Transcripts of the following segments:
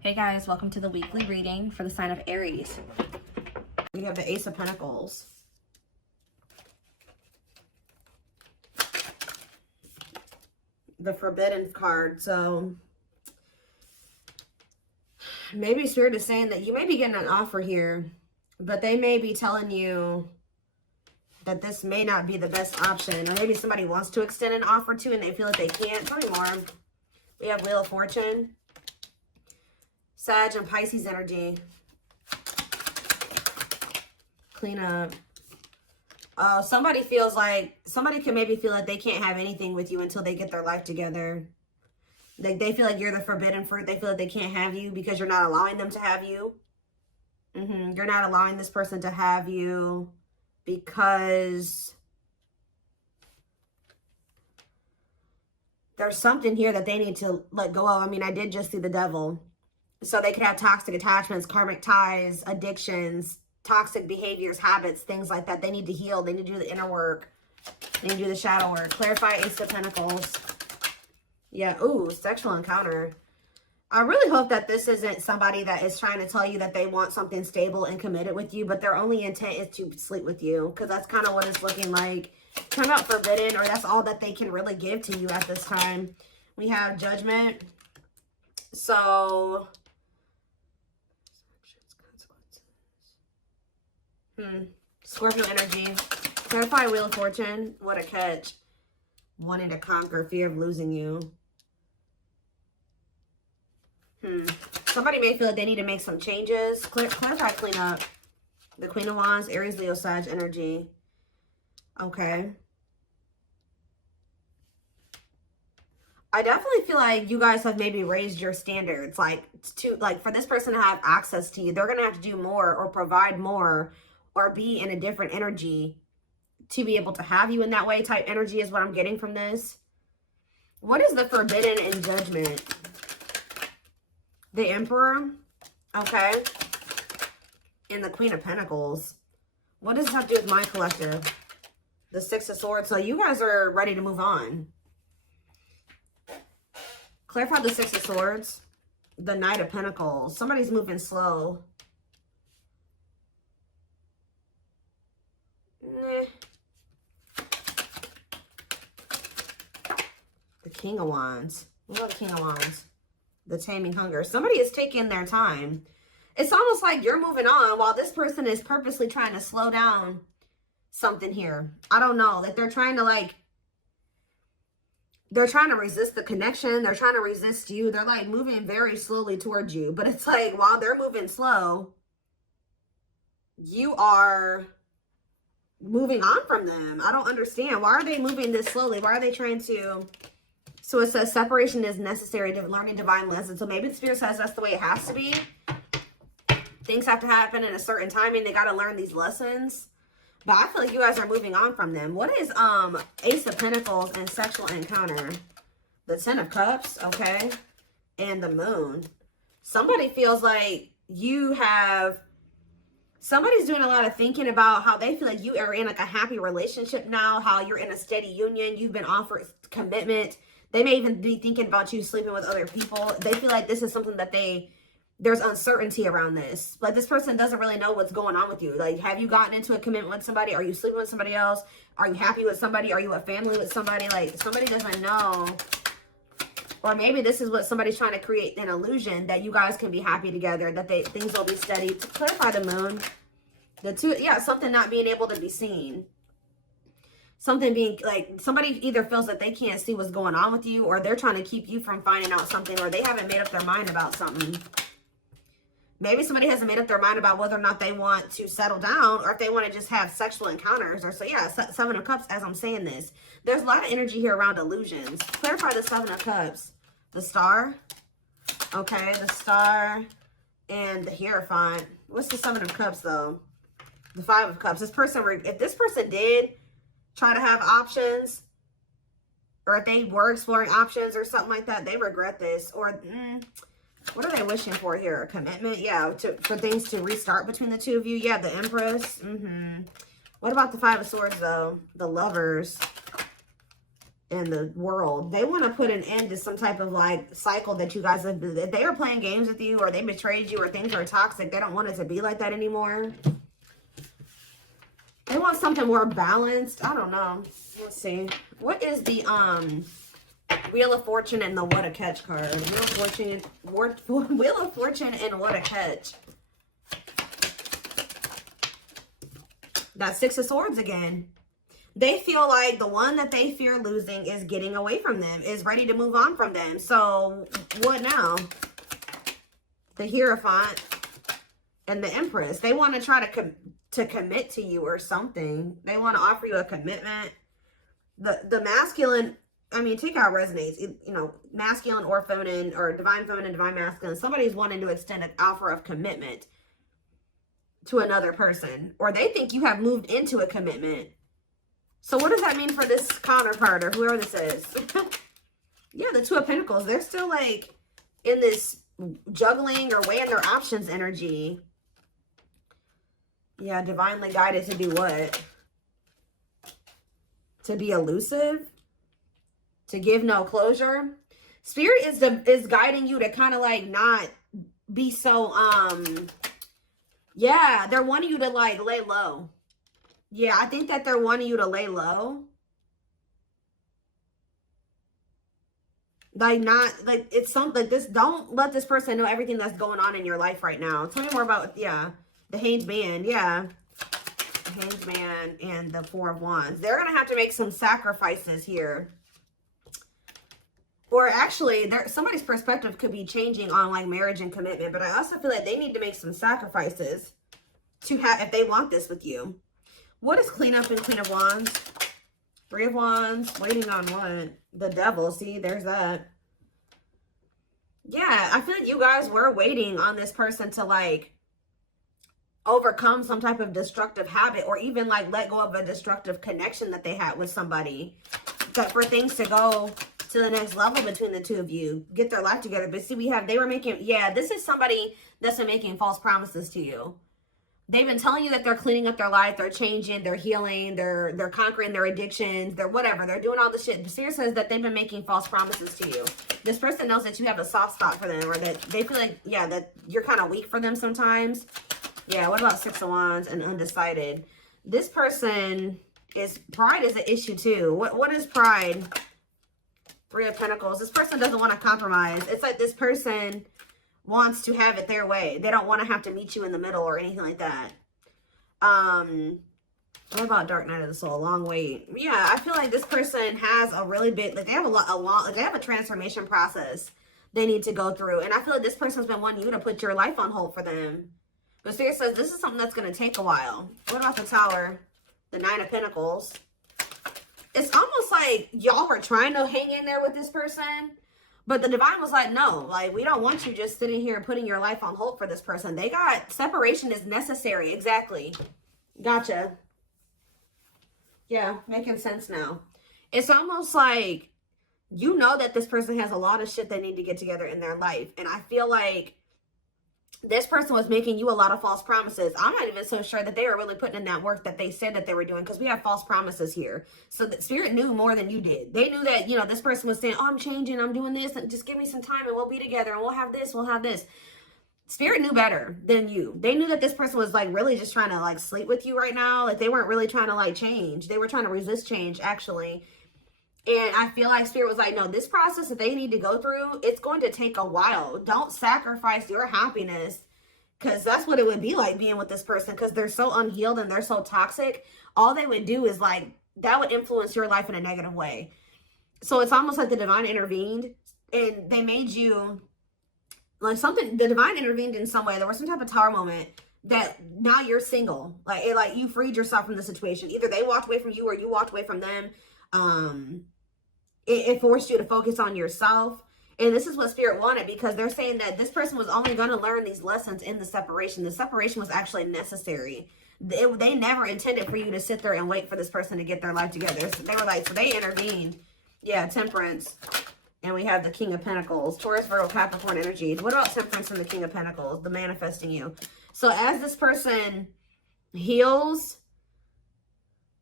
Hey guys, welcome to the weekly reading for the sign of Aries. We have the Ace of Pentacles. The Forbidden card. So maybe Spirit is saying that you may be getting an offer here, but they may be telling you that this may not be the best option. Or maybe somebody wants to extend an offer to and they feel like they can't. Tell me more. We have Wheel of Fortune. Sag and Pisces energy. Clean up. Oh, somebody feels like, somebody can maybe feel like they can't have anything with you until they get their life together. Like they feel like you're the forbidden fruit. They feel like they can't have you because you're not allowing them to have you. You're not allowing this person to have you because there's something here that they need to let go of. I mean, I did just see the Devil. So they could have toxic attachments, karmic ties, addictions, toxic behaviors, habits, things like that. They need to heal. They need to do the inner work. They need to do the shadow work. Clarify Ace of Pentacles. Yeah. Ooh, sexual encounter. I really hope that this isn't somebody that is trying to tell you that they want something stable and committed with you, but their only intent is to sleep with you, because that's kind of what it's looking like. Talking about forbidden, or that's all that they can really give to you at this time. We have Judgment. So Scorpio energy. Clarify Wheel of Fortune. What a catch. Wanting to conquer, fear of losing you. Somebody may feel like they need to make some changes. Clarify, clean up. The Queen of Wands, Aries, Leo, Sag energy. Okay. I definitely feel like you guys have maybe raised your standards. Like for this person to have access to you, they're going to have to do more or provide more or be in a different energy to be able to have you in that way. Type energy is what I'm getting from this. What is the forbidden in Judgment? The Emperor. Okay. And the Queen of Pentacles. What does this have to do with my collective? The Six of Swords. So you guys are ready to move on. Clarify the Six of Swords. The Knight of Pentacles. Somebody's moving slow. The King of Wands. What about the King of Wands? The Taming Hunger. Somebody is taking their time. It's almost like you're moving on while this person is purposely trying to slow down something here. I don't know. Like they're trying to they're trying to resist the connection. They're trying to resist you. They're like moving very slowly towards you. But it's like while they're moving slow, you are moving on from them. I don't understand. Why are they moving this slowly? Why are they trying to... So it says separation is necessary to learning divine lessons. So maybe the Spirit says that's the way it has to be. Things have to happen in a certain timing. They got to learn these lessons. But I feel like you guys are moving on from them. What is Ace of Pentacles and sexual encounter? The Ten of Cups, okay? And the Moon. Somebody feels like you have... Somebody's doing a lot of thinking about how they feel like you are in like a happy relationship now, how you're in a steady union, you've been offered commitment. They may even be thinking about you sleeping with other people. They feel like this is something that there's uncertainty around this. Like this person doesn't really know what's going on with you. Like, have you gotten into a commitment with somebody? Are you sleeping with somebody else? Are you happy with somebody? Are you a family with somebody? Like somebody doesn't know. Or maybe this is what somebody's trying to create, an illusion that you guys can be happy together, that things will be steady. To clarify the Moon, something not being able to be seen. Something being like, somebody either feels that they can't see what's going on with you, or they're trying to keep you from finding out something, or they haven't made up their mind about something. Maybe somebody hasn't made up their mind about whether or not they want to settle down, or if they want to just have sexual encounters. Or so, yeah, Seven of Cups as I'm saying this. There's a lot of energy here around illusions. Clarify the Seven of Cups. The Star. Okay, the Star and the Hierophant. What's the Seven of Cups, though? The Five of Cups. If this person did try to have options, or if they were exploring options or something like that, they regret this. Or what are they wishing for here? A commitment? Yeah, for things to restart between the two of you. Yeah, the Empress. What about the Five of Swords, though? The Lovers. in the world. They want to put an end to some type of like cycle that you guys have. If they are playing games with you, or they betrayed you, or things are toxic, they don't want it to be like that anymore. They want something more balanced. I don't know. Let's see. What is the Wheel of Fortune and the What a Catch card? Wheel of Fortune and What a Catch. That Six of Swords again. They feel like the one that they fear losing is getting away from them, is ready to move on from them. So what now? The Hierophant and the Empress. They want to try to commit to you or something. They want to offer you a commitment. The masculine, I mean, take out resonates. You know, masculine or feminine, or divine feminine, divine masculine. Somebody's wanting to extend an offer of commitment to another person, or they think you have moved into a commitment. So what does that mean for this counterpart, or whoever this is? Yeah, the Two of Pentacles. They're still like in this juggling or weighing their options energy. Yeah, divinely guided to do what? To be elusive? To give no closure? Spirit is guiding you to kind of like not be so, yeah, they're wanting you to like lay low. Yeah, I think that they're wanting you to lay low. Like, not, like, it's something like this. Don't let this person know everything that's going on in your life right now. Tell me more about, yeah, the Hanged Man. Yeah, the Hanged Man and the Four of Wands. They're going to have to make some sacrifices here. Or actually, somebody's perspective could be changing on, like, marriage and commitment. But I also feel like they need to make some sacrifices to have, if they want this with you. What is cleanup and Queen of Wands? Three of Wands. Waiting on what? The Devil. See, there's that. Yeah, I feel like you guys were waiting on this person to, like, overcome some type of destructive habit, or even, like, let go of a destructive connection that they had with somebody. That for things to go to the next level between the two of you. Get their life together. But see, they were making, yeah, this is somebody that's been making false promises to you. They've been telling you that they're cleaning up their life, they're changing, they're healing, they're conquering their addictions, they're whatever. They're doing all this shit. The Spirit says that they've been making false promises to you. This person knows that you have a soft spot for them, or that they feel like, yeah, that you're kind of weak for them sometimes. Yeah, what about Six of Wands and undecided? This person is, pride is an issue too. What is pride? Three of Pentacles. This person doesn't want to compromise. It's like this person wants to have it their way. They don't want to have to meet you in the middle or anything like that. What about Dark Night of the Soul? Long wait. Yeah, I feel like this person has a really big, like, they have they have a transformation process they need to go through. And I feel like this person's been wanting you to put your life on hold for them. But Spirit says this is something that's going to take a while. What about the Tower? The Nine of Pentacles. It's almost like y'all were trying to hang in there with this person, but the Divine was like, no, like, we don't want you just sitting here putting your life on hold for this person. They got, separation is necessary. Exactly. Gotcha. Yeah, making sense now. It's almost like, you know that this person has a lot of shit they need to get together in their life. And I feel like this person was making you a lot of false promises. I'm not even so sure that they were really putting in that work that they said that they were doing, because we have false promises here. So the Spirit knew more than you did. They knew that, you know, this person was saying, oh, I'm changing, I'm doing this, and just give me some time and we'll be together and we'll have this, we'll have this. Spirit knew better than you. They knew that this person was, like, really just trying to, like, sleep with you right now. Like, they weren't really trying to, like, change. They were trying to resist change, actually. And I feel like Spirit was like, no, this process that they need to go through, it's going to take a while. Don't sacrifice your happiness, because that's what it would be like being with this person, because they're so unhealed and they're so toxic. All they would do is, like, that would influence your life in a negative way. So it's almost like the Divine intervened and they made you, like, something, the Divine intervened in some way. There was some type of Tower moment that now you're single. Like, you freed yourself from the situation. Either they walked away from you or you walked away from them. It forced you to focus on yourself. And this is what Spirit wanted, because they're saying that this person was only going to learn these lessons in the separation. The separation was actually necessary. They never intended for you to sit there and wait for this person to get their life together. So they were like, so they intervened. Yeah, Temperance. And we have the King of Pentacles. Taurus, Virgo, Capricorn energies. What about Temperance and the King of Pentacles? The manifesting you. So as this person heals,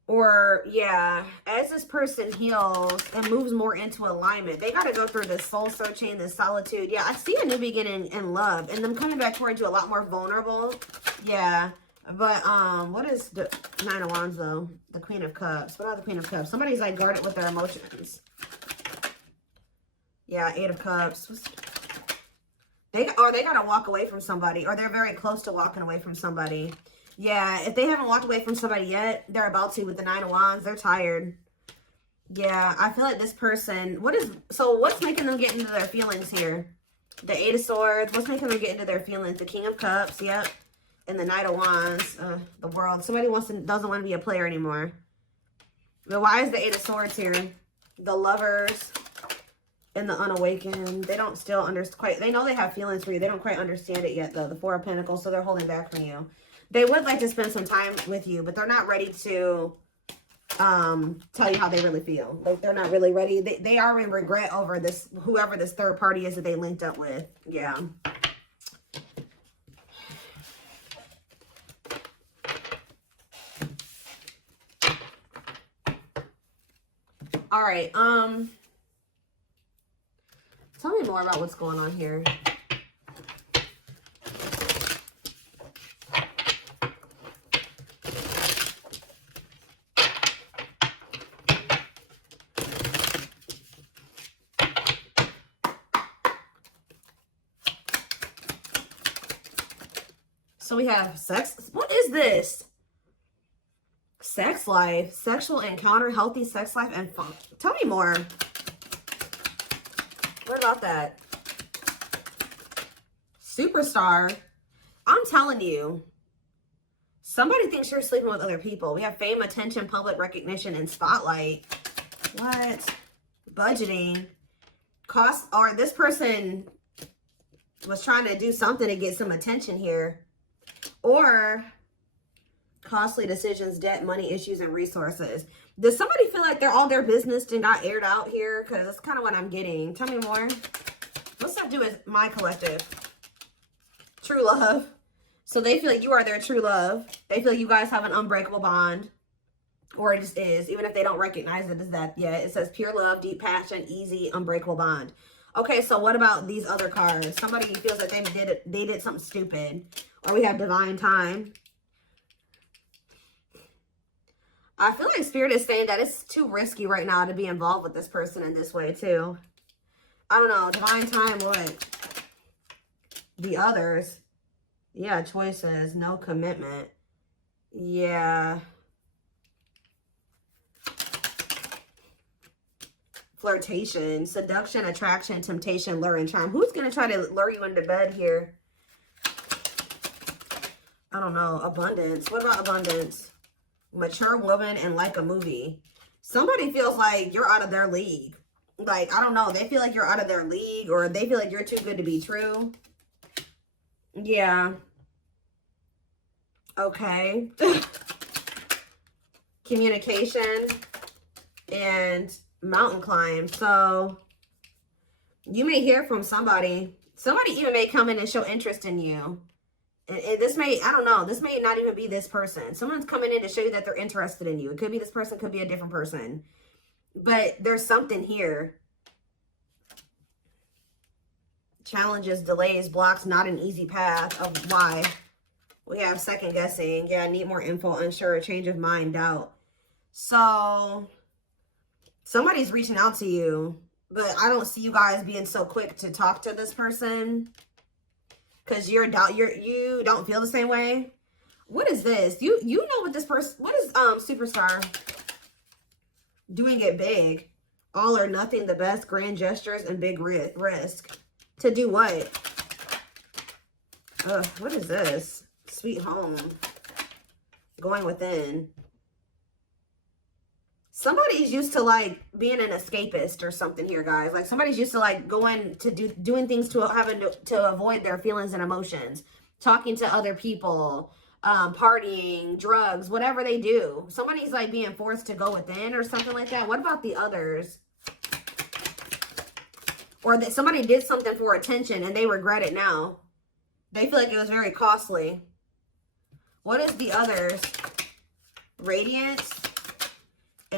Or, yeah, as this person heals and moves more into alignment, they got to go through this soul searching, this solitude. Yeah, I see a new beginning in love and them coming back towards you a lot more vulnerable. Yeah, but what is the Nine of Wands, though? The Queen of Cups. What about the Queen of Cups? Somebody's, like, guarded with their emotions. Yeah, Eight of Cups. They got to walk away from somebody, or they're very close to walking away from somebody. Yeah, if they haven't walked away from somebody yet, they're about to with the Nine of Wands. They're tired. Yeah, I feel like this person, what's making them get into their feelings here? The Eight of Swords. What's making them get into their feelings? The King of Cups, yep. And the Knight of Wands, the World. Somebody doesn't want to be a player anymore. But why is the Eight of Swords here? The Lovers and the Unawakened. They don't still understand they know they have feelings for you. They don't quite understand it yet, though. The Four of Pentacles, so they're holding back from you. They would like to spend some time with you, but they're not ready to tell you how they really feel. Like, they're not really ready. They are in regret over this, whoever this third party is that they linked up with. Yeah. All right. Tell me more about what's going on here. So we have sex. What is this? Sex life, sexual encounter, healthy sex life, and fun. Tell me more. What about that? Superstar. I'm telling you, somebody thinks you're sleeping with other people. We have fame, attention, public recognition, and spotlight. What? Budgeting. Cost, or this person was trying to do something to get some attention here. Or costly decisions, debt, money issues, and resources. Does somebody feel like all their business and got aired out here? Because that's kind of what I'm getting. Tell me more. What's that do with my collective? True love. So they feel like you are their true love. They feel like you guys have an unbreakable bond. Or it just is. Even if they don't recognize it as that yet. It says pure love, deep passion, easy, unbreakable bond. Okay, so what about these other cards? Somebody feels like they did something stupid. Or we have divine time. I feel like Spirit is saying that it's too risky right now to be involved with this person in this way, too. I don't know. Divine time, what? The others. Yeah, choices. No commitment. Yeah. Flirtation. Seduction, attraction, temptation, lure, and charm. Who's going to try to lure you into bed here? I don't know. Abundance. What about abundance? Mature woman and like a movie. Somebody feels like you're out of their league. Like, I don't know. They feel like you're out of their league, or they feel like you're too good to be true. Yeah. Okay. Communication and mountain climb. So you may hear from somebody. Somebody even may come in and show interest in you. And this may, I don't know, this may not even be this person. Someone's coming in to show you that they're interested in you. It could be this person, could be a different person. But there's something here. Challenges, delays, blocks, not an easy path of why. We have second guessing. Yeah, I need more info, unsure, change of mind, doubt. So somebody's reaching out to you, but I don't see you guys being so quick to talk to this person. Because you don't feel the same way. What is this? You know what this person, what is Superstar? Doing it big. All or nothing, the best, grand gestures, and big risk. To do what? What is this? Sweet home. Going within. Somebody's used to like being an escapist or something here, guys. Like somebody's used to like doing things to avoid their feelings and emotions. Talking to other people, partying, drugs, whatever they do. Somebody's like being forced to go within or something like that. What about the others? Or that somebody did something for attention and they regret it now. They feel like it was very costly. What is the others? Radiance.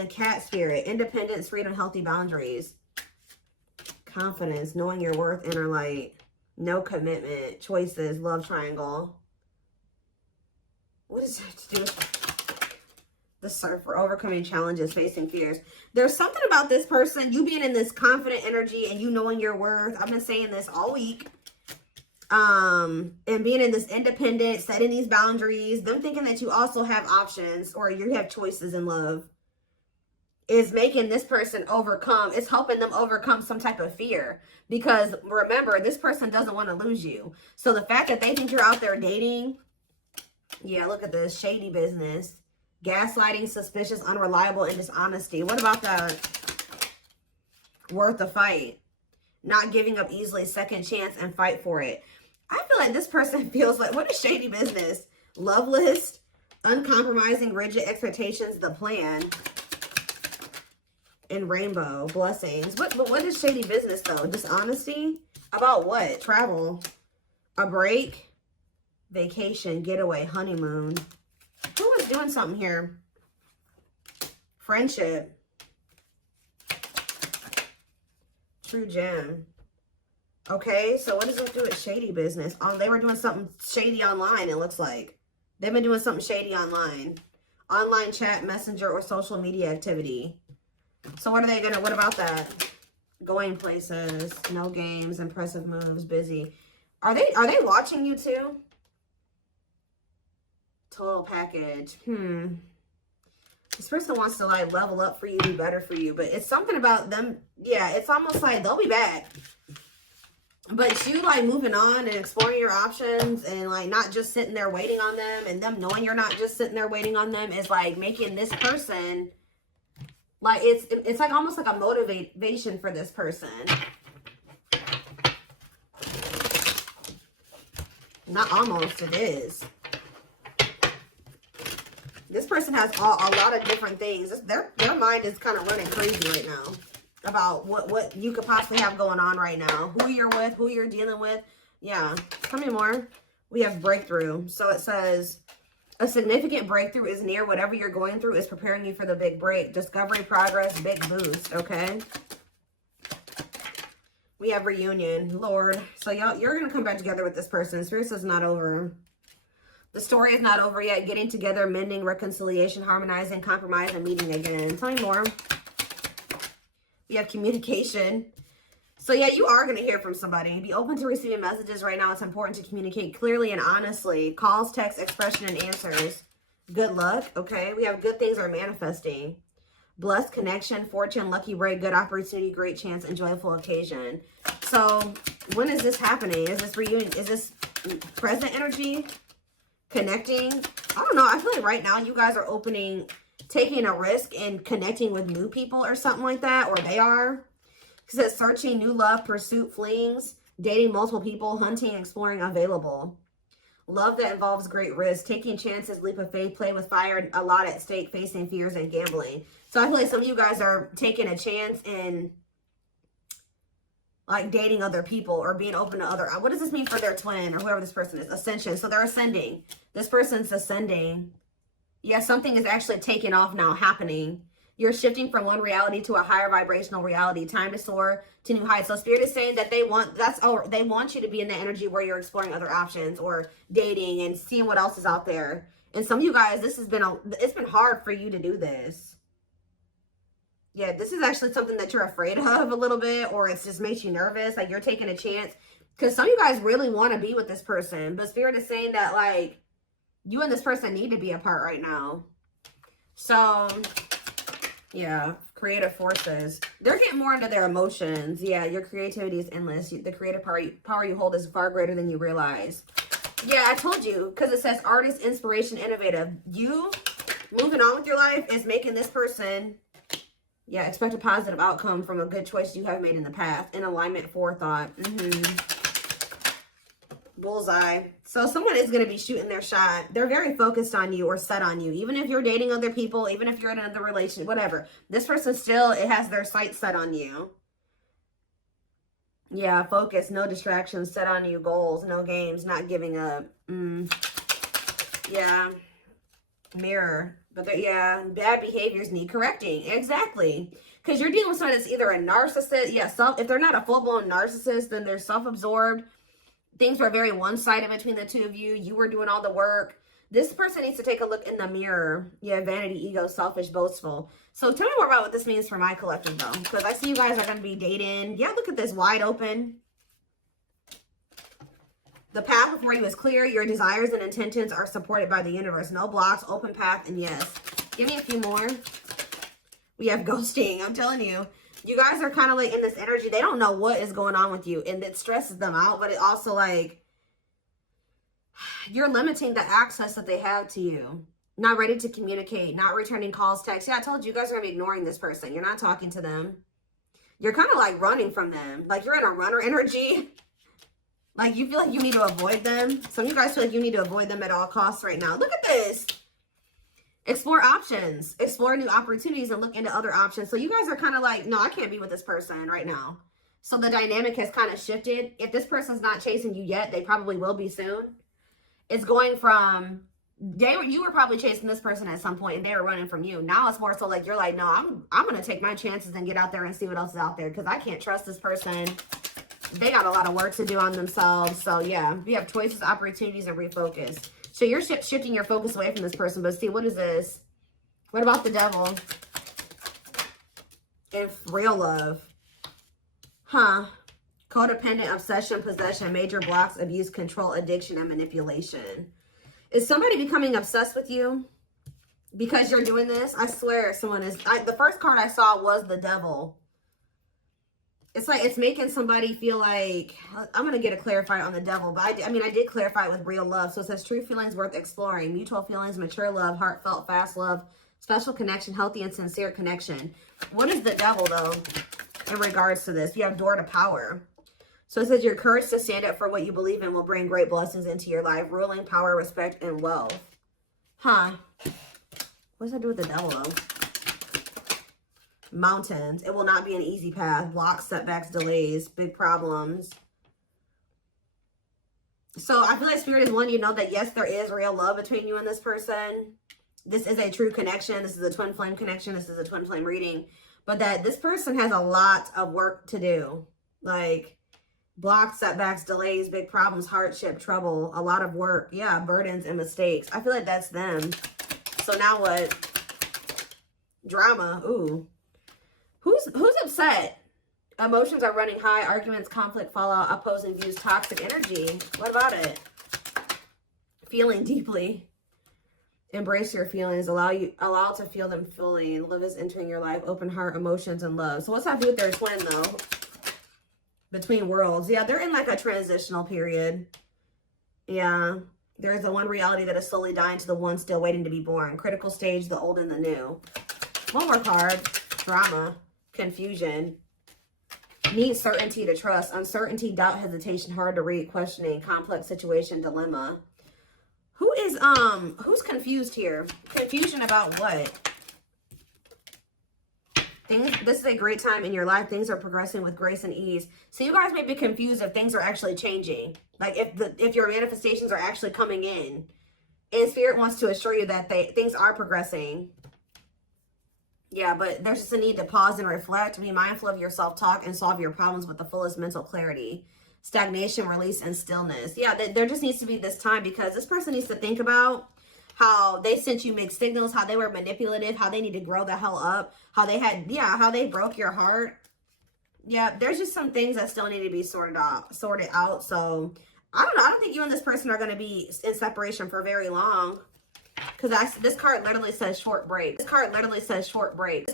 and cat spirit. Independence, freedom, healthy boundaries. Confidence, knowing your worth, inner light. No commitment, choices, love triangle. What does that have to do with the surfer? Overcoming challenges, facing fears. There's something about this person, you being in this confident energy and you knowing your worth. I've been saying this all week. And being in this independent, setting these boundaries, them thinking that you also have options or you have choices in love, is making this person overcome. It's helping them overcome some type of fear. Because remember, this person doesn't want to lose you. So the fact that they think you're out there dating, yeah, look at this. Shady business. Gaslighting, suspicious, unreliable, and dishonesty. What about that? Worth the fight. Not giving up easily, second chance, and fight for it. I feel like this person feels like, what is shady business? Love list, uncompromising, rigid expectations, the plan, and rainbow, blessings. But what is shady business though? Dishonesty? About what? Travel, a break, vacation, getaway, honeymoon. Who was doing something here? Friendship. True gem. Okay, so what does it do with shady business? They were doing something shady online, it looks like. They've been doing something shady online. Online chat, messenger, or social media activity. So what are they gonna, what about that? Going places, no games, impressive moves, busy. Are they watching you too? Total package. This person wants to like level up for you, be better for you, but it's something about them. Yeah, it's almost like they'll be back. But you like moving on and exploring your options and like not just sitting there waiting on them, and them knowing you're not just sitting there waiting on them is like making this person like it's like almost like a motivation for this person. Not almost, it is. This person has a lot of different things. Their mind is kind of running crazy right now about what you could possibly have going on right now. Who you're with, who you're dealing with. Yeah. Tell me more. We have breakthrough. So it says, a significant breakthrough is near. Whatever you're going through is preparing you for the big break. Discovery, progress, big boost. Okay. We have reunion. Lord. So you're going to come back together with this person. Spirit says not over. The story is not over yet. Getting together, mending, reconciliation, harmonizing, compromise, and meeting again. Tell me more. We have communication. So yeah, you are going to hear from somebody. Be open to receiving messages right now. It's important to communicate clearly and honestly. Calls, texts, expression, and answers. Good luck. Okay. We have good things are manifesting. Blessed connection, fortune, lucky break, good opportunity, great chance, and joyful occasion. So when is this happening? Is this reunion? Is this present energy? Connecting? I don't know. I feel like right now you guys are taking a risk and connecting with new people or something like that, or they are. It says searching, new love, pursuit, flings, dating multiple people, hunting, exploring, available. Love that involves great risk, taking chances, leap of faith, play with fire, a lot at stake, facing fears, and gambling. So I feel like some of you guys are taking a chance in like dating other people or being open to other. What does this mean for their twin or whoever this person is? Ascension. So they're ascending. This person's ascending. Yeah, something is actually taking off now, happening. You're shifting from one reality to a higher vibrational reality. Time to soar to new heights. So Spirit is saying that they want you to be in the energy where you're exploring other options or dating and seeing what else is out there. And some of you guys, it's been hard for you to do this. Yeah, this is actually something that you're afraid of a little bit, or it just makes you nervous. Like you're taking a chance because some of you guys really want to be with this person, but Spirit is saying that like you and this person need to be apart right now. So yeah, creative forces. They're getting more into their emotions. Yeah, your creativity is endless. The creative power you hold is far greater than you realize. Yeah, I told you, because it says artist, inspiration, innovative. You moving on with your life is making this person, yeah, expect a positive outcome from a good choice you have made in the past. In alignment, forethought. Bullseye. So someone is going to be shooting their shot. They're very focused on you or set on you. Even if you're dating other people, even if you're in another relationship, whatever. This person still, it has their sights set on you. Yeah, focus, no distractions, set on you, goals, no games, not giving up. Yeah. Mirror. But yeah, bad behaviors need correcting. Exactly. Because you're dealing with someone that's either a narcissist. Yeah, if they're not a full-blown narcissist, then they're self-absorbed. Things were very one-sided between the two of you. You were doing all the work. This person needs to take a look in the mirror. Yeah, vanity, ego, selfish, boastful. So tell me more about what this means for my collective, though. Because I see you guys are going to be dating. Yeah, look at this, wide open. The path before you is clear. Your desires and intentions are supported by the universe. No blocks, open path, and yes. Give me a few more. We have ghosting. I'm telling you. You guys are kind of like in this energy. They don't know what is going on with you. And it stresses them out. But it also like, you're limiting the access that they have to you. Not ready to communicate. Not returning calls, texts. Yeah, I told you, you guys are going to be ignoring this person. You're not talking to them. You're kind of like running from them. Like you're in a runner energy. Like, you feel like you need to avoid them. Some of you guys feel like you need to avoid them at all costs right now. Look at this. Explore options. Explore new opportunities and look into other options. So you guys are kind of like, no, I can't be with this person right now. So the dynamic has kind of shifted. If this person's not chasing you yet, they probably will be soon. It's going from, you were probably chasing this person at some point and they were running from you. Now it's more so like, you're like, no, I'm going to take my chances and get out there and see what else is out there. Because I can't trust this person. They got a lot of work to do on themselves. So yeah, we have choices, opportunities, and refocus. So you're shifting your focus away from this person. But see, what is this? What about the devil? And real love. Huh. Codependent, obsession, possession, major blocks, abuse, control, addiction, and manipulation. Is somebody becoming obsessed with you because you're doing this? I swear someone is. The first card I saw was the devil. It's like it's making somebody feel like, I'm going to get a clarifier on the devil, but I mean, I did clarify it with real love. So it says true feelings worth exploring, mutual feelings, mature love, heartfelt, fast love, special connection, healthy and sincere connection. What is the devil, though, in regards to this? You have door to power. So it says your courage to stand up for what you believe in will bring great blessings into your life, ruling, power, respect, and wealth. Huh. What does that do with the devil, though? Mountains. It will not be an easy path. Blocks, setbacks, delays, big problems. So I feel like Spirit is wanting you to know that yes, there is real love between you and this person. This is a true connection. This is a twin flame connection. This is a twin flame reading. But that this person has a lot of work to do. Like blocks, setbacks, delays, big problems, hardship, trouble, a lot of work. Yeah, burdens and mistakes. I feel like that's them. So now what? Drama. Ooh. Who's upset? Emotions are running high. Arguments, conflict, fallout, opposing views, toxic energy. What about it? Feeling deeply. Embrace your feelings. Allow to feel them fully. Love is entering your life. Open heart, emotions, and love. So what's that do with their twin, though? Between worlds. Yeah, they're in like a transitional period. Yeah. There is the one reality that is slowly dying to the one still waiting to be born. Critical stage, the old and the new. One more card. Drama. Confusion. Need certainty to trust. Uncertainty, doubt, hesitation, hard to read, questioning, complex situation, dilemma. Who's confused here? Confusion about what? This is a great time in your life. Things are progressing with grace and ease. So you guys may be confused if things are actually changing. Like if your manifestations are actually coming in. And Spirit wants to assure you that things are progressing. Yeah, but there's just a need to pause and reflect, be mindful of your self-talk, and solve your problems with the fullest mental clarity. Stagnation, release, and stillness. Yeah, there just needs to be this time because this person needs to think about how they sent you mixed signals, how they were manipulative, how they need to grow the hell up, how they broke your heart. Yeah, there's just some things that still need to be sorted out. So, I don't know. I don't think you and this person are going to be in separation for very long. Because this card literally says short break. This card literally says short break.